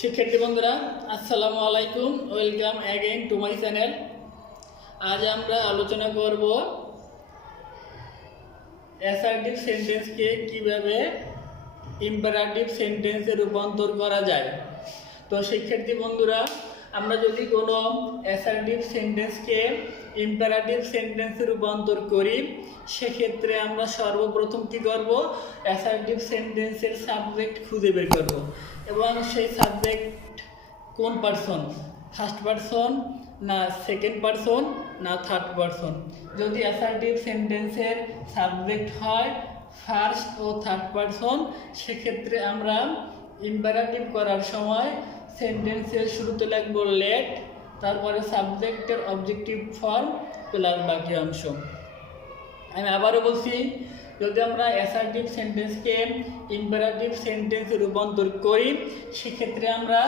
শিক্ষার্থী বন্ধুরা আসসালামু আলাইকুম, welcome again to my channel. আজ আমরা আলোচনা করব অ্যাসার্টিভ সেন্টেন্সকে কিভাবে ইম্পারেটিভ সেন্টেন্সে রূপান্তর করা যায়। তো শিক্ষার্থী বন্ধুরা, আমরা যদি কোনো অ্যাসার্টিভ সেন্টেন্সকে ইম্পারেটিভ সেন্টেন্সে রূপান্তর করি, সেক্ষেত্রে আমরা সর্বপ্রথম কী করব, অ্যাসার্টিভ সেন্টেন্সের সাবজেক্ট খুঁজে বের করব এবং সেই সাবজেক্ট কোন পারসন, ফার্স্ট পারসন না সেকেন্ড পারসন না থার্ড পারসন। যদি অ্যাসার্টিভ সেন্টেন্সের সাবজেক্ট হয় ফার্স্ট ও থার্ড পারসন, সেক্ষেত্রে আমরা ইম্পারেটিভ করার সময় সেন্টেন্সের শুরুতে লিখব লেট, তারপরে সাবজেক্টের অবজেক্টিভ ফর্ম প্লাস বাকি অংশ। আমি আবারও বলছি, যদি আমরা অ্যাসার্টিভ সেন্টেন্সকে ইম্পারেটিভ সেন্টেন্সে রূপান্তর করি, সেক্ষেত্রে আমরা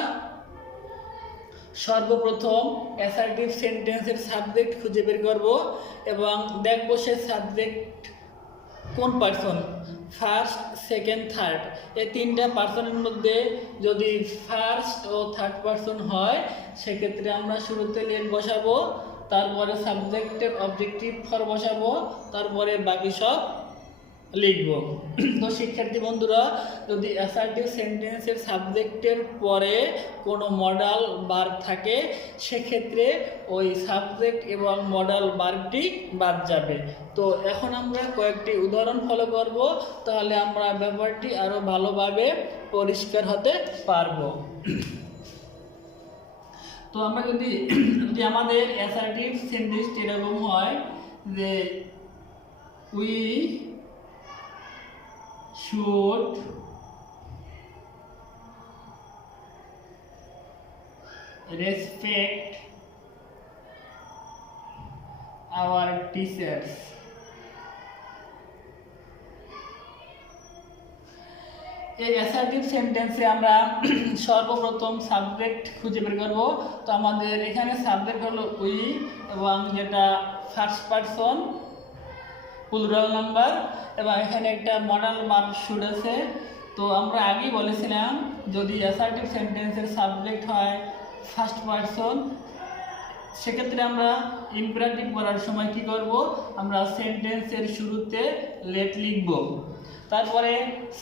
সর্বপ্রথম অ্যাসার্টিভ সেন্টেন্সের সাবজেক্ট খুঁজে বের করব এবং দেখব সে সাবজেক্ট কোন পারসন, ফার্স্ট সেকেন্ড থার্ড, এই তিনটা পারসনের মধ্যে যদি ফার্স্ট ও থার্ড পারসন হয়, সেক্ষেত্রে আমরা শুরুতে লেট বসাবো, তারপরে সাবজেক্টের অবজেক্টিভ ফর বসাবো, তারপরে বাকি সব লিখব। তো শিক্ষার্থী বন্ধুরা, যদি অ্যাসার্টিভ সেন্টেন্সের সাবজেক্টের পরে কোনো মডাল ভার্ব থাকে, সেক্ষেত্রে ওই সাবজেক্ট এবং মডাল ভার্বটি বাদ যাবে। তো এখন আমরা কয়েকটি উদাহরণ ফলো করব, তাহলে আমরা ব্যাপারটি আরও ভালোভাবে পরিষ্কার হতে পারব। তো আমরা যদি আমাদের অ্যাসার্টিভ সেন্টেন্সটি এরকম হয় যে we should respect our teachers. এই অ্যাসার্টিভ সেন্টেন্সে আমরা সর্বপ্রথম সাবজেক্ট খুঁজে বের করব। তো আমাদের এখানে সাবজেক্ট হলো উই এবং যেটা ফার্স্ট পারসন প্লুরাল নাম্বার, এবং এখানে একটা মডাল ভার্ব শুড আছে। তো আমরা আগেই বলেছিলাম, যদি অ্যাসার্টিভ সেন্টেন্সের সাবজেক্ট হয় ফার্স্ট পারসন, সেক্ষেত্রে আমরা ইম্পারেটিভ করার সময় কি করব, আমরা সেন্টেন্সের শুরুতে লেট লিখব, তারপরে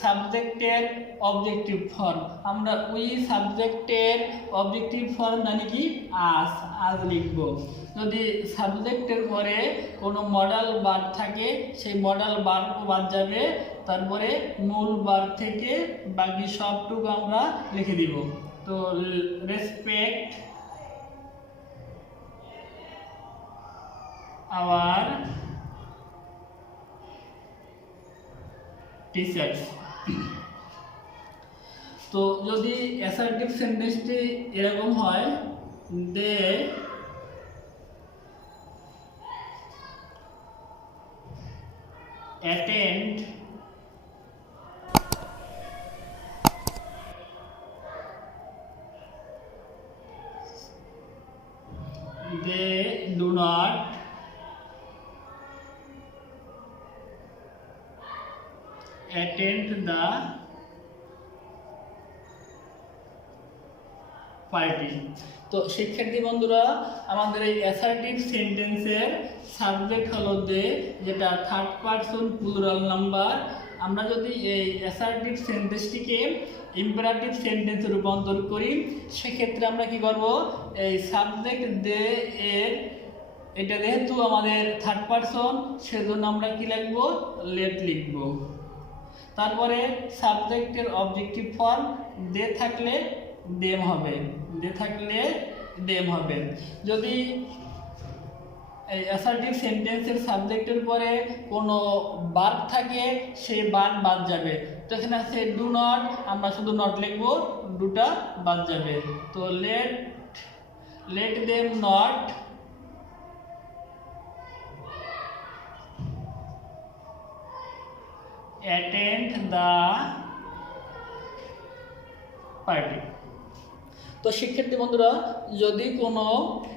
সাবজেক্টের অবজেক্টিভ ফর্ম, আমরা উই সাবজেক্টের অবজেক্টিভ ফর্ম জানি কি আজ লিখব। যদি সাবজেক্টের পরে কোনো মডাল ভার্ব থাকে, সেই মডাল ভার্ব বাদ যাবে, তারপরে মূল ভার্ব থেকে বাকি সবটুকু আমরা লিখে দিব। তো রেসপেক্ট আওয়ার টিচার্স। তো যদি অ্যাসার্টিভ সেন্টেন্সটি এরকম হয়, দে attend they do not attend the party. তো শিক্ষার্থী বন্ধুরা, আমাদের এই অ্যাসার্টিভ সেন্টেন্সের সাবজেক্ট হলো দে, যেটা থার্ড পারসন প্লুরাল নাম্বার। আমরা যদি এই অ্যাসার্টিভ সেন্টেন্সটিকে ইম্পারেটিভ সেন্টেন্সে রূপান্তর করি, সেক্ষেত্রে আমরা কি করব, এই সাবজেক্ট দে এর এটা যেহেতু আমাদের থার্ড পারসন, সেজন্য আমরা কি লিখব, লেট লিখব। তারপরে সাবজেক্টের অবজেক্টিভ ফর্ম দে থাকলে দেম হবে, দে থাকলে দেম হবে। যদি এই অ্যাসার্টিভ সেন্টেন্সের সাবজেক্টের পরে কোনো ভার্ব থাকে, সেই ভার্ব বাদ যাবে। তো এখানে আছে ডু নট, আমরা শুধু নট লিখব, ডুটা বাদ যাবে। তো let them not attend the party। তো শিক্ষার্থী বন্ধুরা, যদি কোনো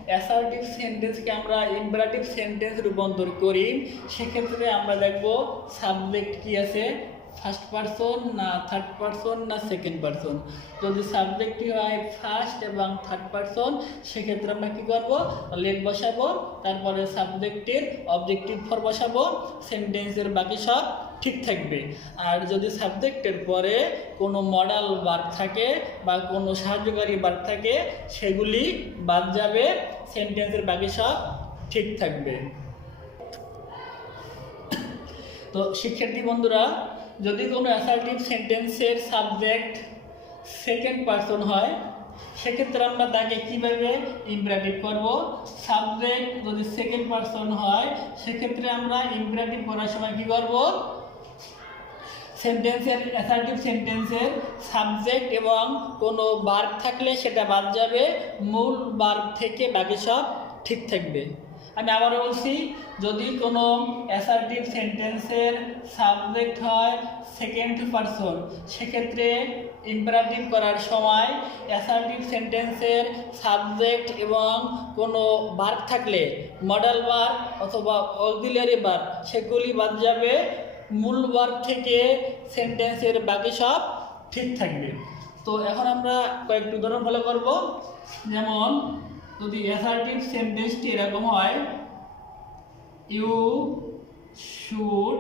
অ্যাসার্টিভ সেন্টেন্সকে আমরা ইম্পারেটিভ সেন্টেন্স রূপান্তর করি, সেক্ষেত্রে আমরা দেখব সাবজেক্ট কি আছে, ফার্স্ট পারসন না থার্ড পারসন না সেকেন্ড পারসন। যদি সাবজেক্টটি হয় ফার্স্ট এবং থার্ড পারসন সেক্ষেত্রে আমরা কী করবো, লেট বসাবো, তারপরে সাবজেক্টের অবজেক্টিভ ফর বসাবো, সেন্টেন্সের বাকি সব ঠিক থাকবে। আর যদি সাবজেক্টের পরে কোনো মডাল ভার্ব থাকে বা কোনো সাহায্যকারী ভার্ব থাকে সেগুলি বাদ যাবে, সেন্টেন্সের বাকি সব ঠিক থাকবে। তো শিক্ষার্থী বন্ধুরা, যদি কোনো অ্যাসার্টিভ সেন্টেন্সের সাবজেক্ট সেকেন্ড পারসন হয় সেক্ষেত্রে আমরা তাকে কীভাবে ইম্পারেটিভ করব। সাবজেক্ট যদি সেকেন্ড পারসন হয় সেক্ষেত্রে আমরা ইম্পারেটিভ করার সময় কী করব, সেন্টেন্সের অ্যাসার্টিভ সেন্টেন্সের সাবজেক্ট এবং কোনো ভার্ব থাকলে সেটা বাদ যাবে, মূল ভার্ব থেকে বাকি সব ঠিক থাকবে। আমি আবারও বলছি, যদি কোনো অ্যাসার্টিভ সেন্টেন্সের সাবজেক্ট হয় সেকেন্ড পারসন সেক্ষেত্রে ইম্পারেটিভ করার সময় অ্যাসার্টিভ সেন্টেন্সের সাবজেক্ট এবং কোনো ভার্ব থাকলে মডাল ভার্ব অথবা অক্সিলিয়ারি ভার্ব সেগুলি বাদ যাবে, মূল ভার্ব থেকে সেন্টেন্সের বাকি সব ঠিক থাকবে। তো এখন আমরা কয়েকটি উদাহরণ ফলো করব। যেমন যদি অ্যাসার্টিভ সেন্টেন্সটি এরকম হয়, you should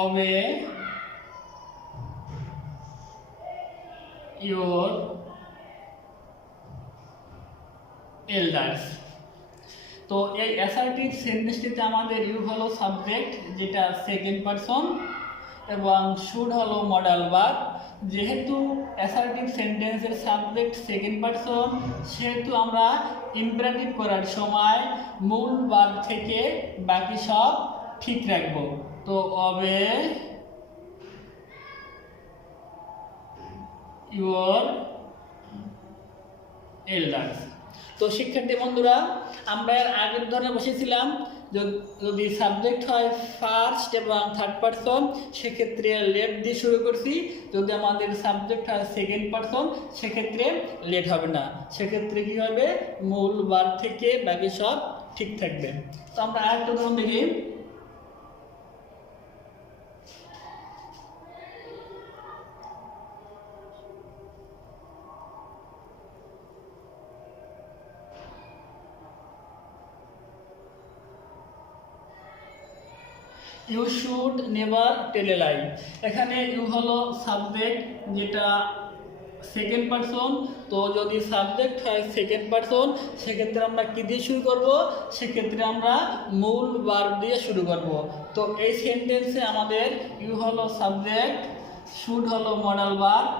obey your elders। তো এই অ্যাসার্টিভ সেন্টেন্সটিতে আমাদের ইউ হলো সাবজেক্ট যেটা সেকেন্ড পারসন এবং শুড হলো মডাল ভার্ব। যেহেতু অ্যাসার্টিভ সেন্টেন্সের সাবজেক্ট সেকেন্ড পারসন সেহেতু আমরা ইম্পারেটিভ করার সময় মূল ভার্ব থেকে বাকি সব ঠিক রাখবো। তো অবে ইউর এল্ডার্স। তো শিক্ষার্থী বন্ধুরা, আমরা এর আগের ধরনের বসেছিলাম যদি সাবজেক্ট হয় ফার্স্ট এবং থার্ড পারসন সেক্ষেত্রে লেট দিয়ে শুরু করছি, যদি আমাদের সাবজেক্ট হয় সেকেন্ড পারসন সেক্ষেত্রে লেট হবে না, সেক্ষেত্রে কী হবে, মূল ভার্ব থেকে বাকি সব ঠিক থাকবে। তো আমরা আরেকটা উদাহরণ দেখি। ইউ শুড নেভার টেল এ লাই। এখানে ইউ হলো সাবজেক্ট যেটা সেকেন্ড পারসন। তো যদি সাবজেক্ট হয় সেকেন্ড পারসন সেক্ষেত্রে আমরা কী দিয়ে শুরু করব, সেক্ষেত্রে আমরা মূল ভার্ব দিয়ে শুরু করব। তো এই সেন্টেন্সে আমাদের ইউ হলো সাবজেক্ট, শুড হলো মডাল ভার্ব,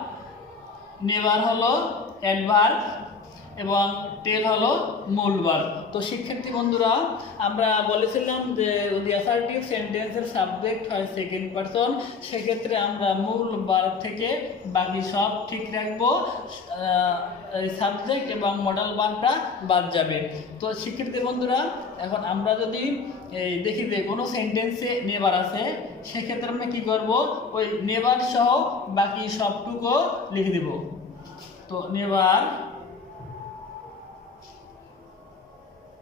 নেভার হলো অ্যাডভার্ব এবং টেল হলো মূল ভার্ব। তো শিক্ষার্থী বন্ধুরা, আমরা বলেছিলাম যে যদি অ্যাসার্টিভ সেন্টেন্সের সাবজেক্ট হয় সেকেন্ড পারসন সেক্ষেত্রে আমরা মূল ভার্ব থেকে বাকি সব ঠিক রাখবো, সাবজেক্ট এবং মডাল ভার্বটা বাদ যাবে। তো শিক্ষার্থী বন্ধুরা, এখন আমরা যদি দেখি যে কোনো সেন্টেন্সে নেভার আছে সেক্ষেত্রে আমরা কী করব, ওই নেভার সহ বাকি সবটুকু লিখে দেব। তো নেভার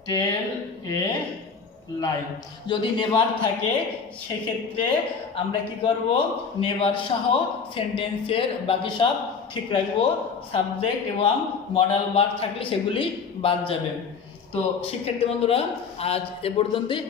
টেল এ লাই। যদি নেভার থাকে সেক্ষেত্রে আমরা কি করব, নেভার সহ সেন্টেন্সের বাকি সব ঠিক রাখবো, সাবজেক্ট এবং মডাল ভার্ব থাকলে সেগুলি বাদ যাবে। তো শিক্ষার্থী বন্ধুরা, আজ এ পর্যন্তই।